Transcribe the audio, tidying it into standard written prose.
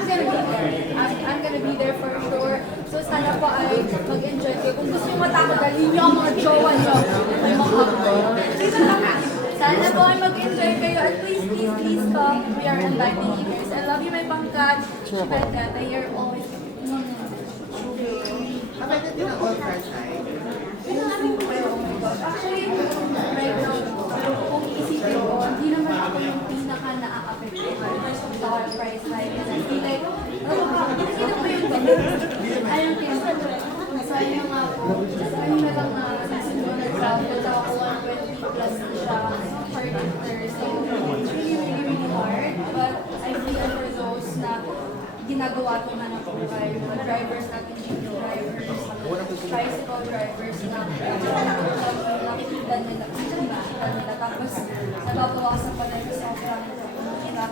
I'm gonna be there. I'm gonna be there for sure. So sana po ay mag-enjoy kayo. Kung gusto nyo matako, dali nyo ang mga jowa nyo. May mga sana po ay mag-enjoy kayo. At please come. We are inviting you guys. I love you, my pangkat. Shibata, you're always... Kapag din ang all franchise. Actually, right now, kung isipin ko, hindi naman ako yung pinaka na-a-affect sa dollar price hike. And I feel like, hindi na po yung ayun kaya, sayang nga po, kanina lang na nagsimulan sa ako 120 plus siya per liter. So, it's really hard. But I feel for those na ginagawa ko na ng buhay, mga drivers natin, jeep drivers, tricycle drivers na nakikita nila, tapos nababawasan pa rin sa sobrang